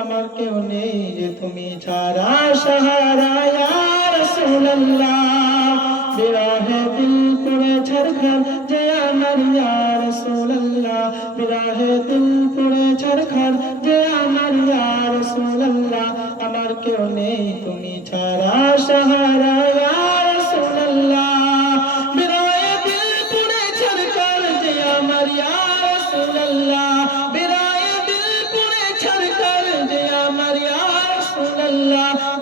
আমার কেউ নেই যে তুমি ছাড়া, সাহারা ইয়া রাসূলুল্লাহ। বিরাহে দিল পুরে ছড়খান যে আমার ইয়া রাসূলুল্লাহ। বিরাহে দিল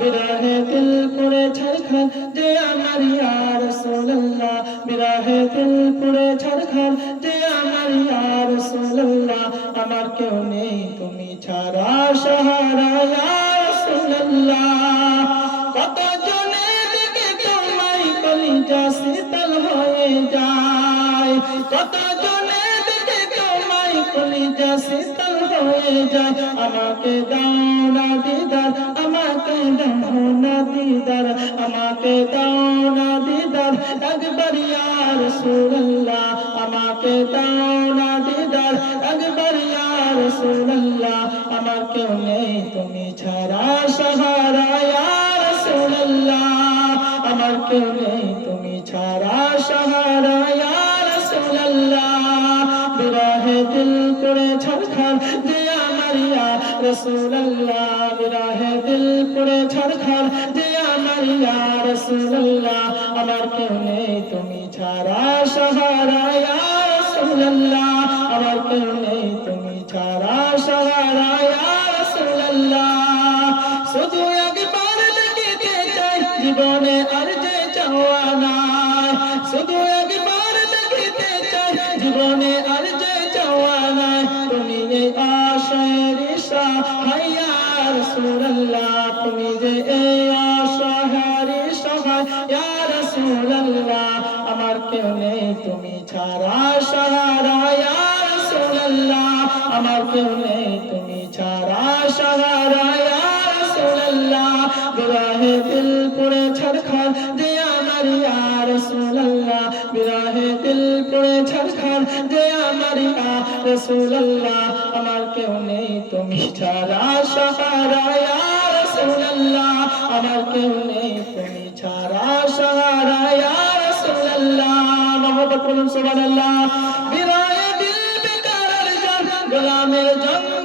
বিরাহে দিল পুরে ছড়খান যে আমার ইয়া রাসূলুল্লাহ বিরাহে দিল পুরে ছড়খান যে আমার ইয়া রাসূলুল্লাহ আমার কেউ নেই, তুমি ছাড়া সাহারা ইয়া রাসূলুল্লাহ কত জনে দেখে তোমায় কলিজা শীতল হয়ে যায়। কত জনে দেখে তোমায় কলিজা শীতল হয়ে যায়। আমাকে দাও না দিদার, আমাকে দাও না দিদার, আমাকে দাও না দিদার। একবার ইয়া রাসূলুল্লাহ, আমাকে দাও না দিদার। একবার ইয়া রাসূলুল্লাহ, আমার কেউ নেই, তুমি ছাড়া সাহারা। ইয়া রাসূলুল্লাহ, আমার কেউ নেই, তুমি ছাড়া সাহারা। ইয়া রাসূলুল্লাহ বিরহে দিল করে ছড়খার যে আমার ইয়া রাসূলুল্লাহ, বিরহে দিল করে ছড়খার যে আমার ইয়া রাসূলুল্লাহ, আমার কেউ নেই, তুমি ছাড়া রাসূলুল্লাহ, আমার কেউ নেই, তুমি ছাড়া রাসূলুল্লাহ। শুধু একবার জীবনে আর যে চাওয়া শুধু একবার জীবনে রাসূলুল্লাহ আমার কেউ নেই, তুমি ছাড়া সাহারা, ইয়া আমার কেউ নেই, তুমি ছাড়া সাহারা, ইয়া বিরাহে দিল পুরে ছড়খার, যে আমার, ইয়া রাসূলুল্লাহ। বিরাহে দিল পুরে ছড়খার, যে আমার, ইয়া রাসূলুল্লাহ। আমার কেউ নেই, তুমি ছাড়া সাহারা রাসূলুল্লাহ। আমার কেউ নেই তুমি ছাড়া সারা ইয়া রাসূলুল্লাহ মোহাম্মদ বলুন সুবহানাল্লাহ। বিরাহে দিল বেকার জান, গোলামের জান।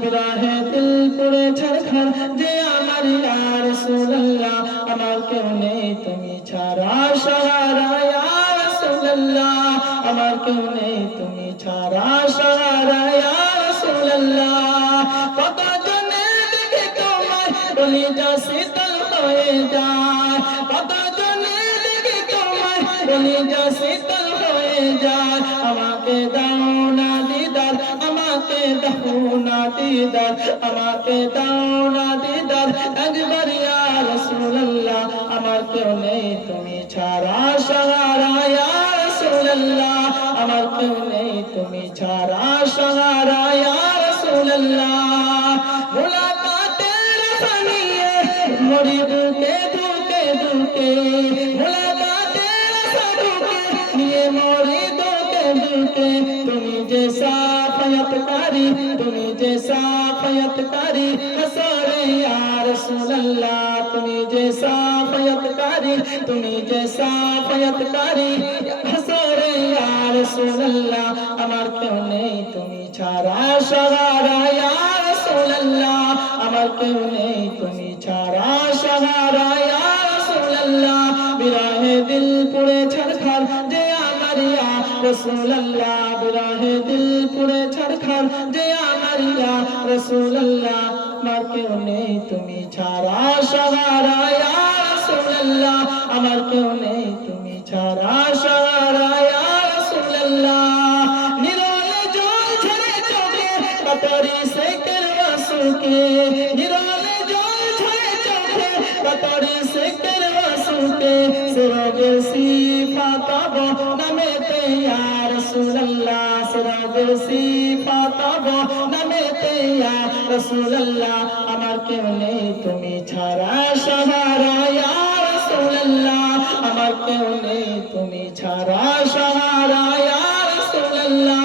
বিরাহে দিল পুরে ছড়খান যে আমার ইয়া রাসূলুল্লাহ আমার কেউ নেই তুমি ছাড়া সাহারা ইয়া রাসূলুল্লাহ আমার কেউ নেই তুমি ছাড়া সাহারা ইয়া রাসূলুল্লাহ কত জনে দেখে তোমায় বলি যা শীতল হয়ে যায়। কত জনে দেখে তোমায় বলি যা শীতল হয়ে যায়। আমাকে দাও না আমাকে দাও না দিদার, আমাকে দাও না দিদার। একবার ইয়া রাসূলুল্লাহ, আমার কেউ নেই, তুমি ছাড়া সাহারা। ইয়া রাসূলুল্লাহ, আমার কেউ নেই, তুমি ছাড়া সাহারা। ইয়া রাসূলুল্লাহ, মুলাকাতের মরি বুকে বুকে বুকে। মুলাকাতের নিয়ে মরি দুকে দুকে তুমি যে সাফায়াতকারী তুমি যে সাফায়াতকারী হসরে ইয়া রাসূলুল্লাহ, তুমি যে সাফায়াতকারী তুমি যে সাফায়াতকারী হসরে ইয়া রাসূলুল্লাহ, আমার কেউ নেই তুমি ছাড়া সাহারা ইয়া আমার কেউ নেই তুমি ছাড়া সাহারা ইয়া বিরাহে দিল পুরে ছড়খার যে আমার ইয়া রাসূলুল্লাহ বিরাহে দিল পুরে ছড়খার। যে আমার ইয়া রাসূলুল্লাহ, আমার কেউ নেই, তুমি ছাড়া সাহারা ইয়া রাসূলুল্লাহ। আমার কেউ নেই, তুমি ছাড়া সাহারা ইয়া রাসূলুল্লাহ। নিরলে জল ঝরে চোখে কাতরি সেকের বাসুকে। নিরলে জল ঝরে চোখে কাতরি সেকের বাসুকে। সিরাজের সিফাতাব রাসূলুল্লাহ সিরাজের সিফাতাব নামেতে ইয়া রাসূলুল্লাহ, আমার কেউ নেই, তুমি ছাড়া সাহারা। ইয়া রাসূলুল্লাহ, আমার কেউ নেই, তুমি ছাড়া সাহারা। ইয়া রাসূলুল্লাহ,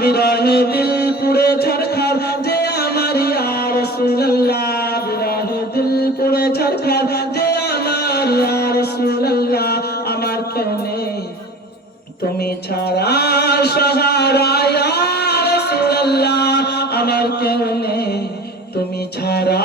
বিরহে দিল পুড়ে ঝরখার যে আমার, ইয়া রাসূলুল্লাহ, বিরহে দিল পুড়ে ঝরখার যে আমার, ইয়া রাসূলুল্লাহ, আমার কেউ নেই। তুমি ছাড়া সাহারা আমার কেউ নেই। তুমি ছাড়া